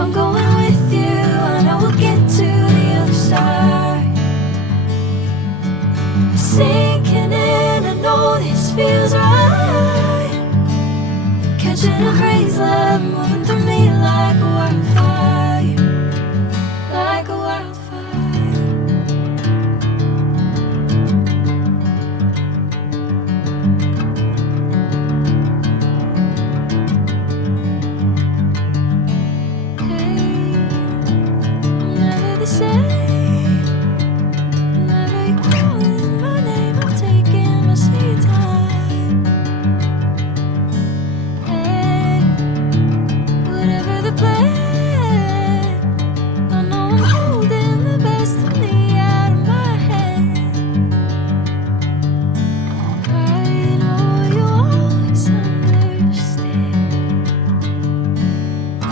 I'm going with you, I know we'll get to the other side. Sinking in, I know this feels right. Catching a crazy love, moving through me like a wildfire, like a wildfire. Hey, I'm never the same. Whenever you're calling my name, I'm taking my sweet time. Hey, whatever the plan, I know I'm holding the best of me out of my hand. I know you always understand.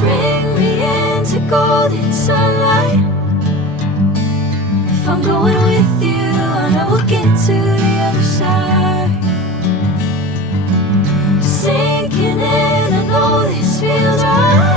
Bring me into golden sunlight. If I'm going with you, I know we'll get to the other side. Sinking in, I know this feels right.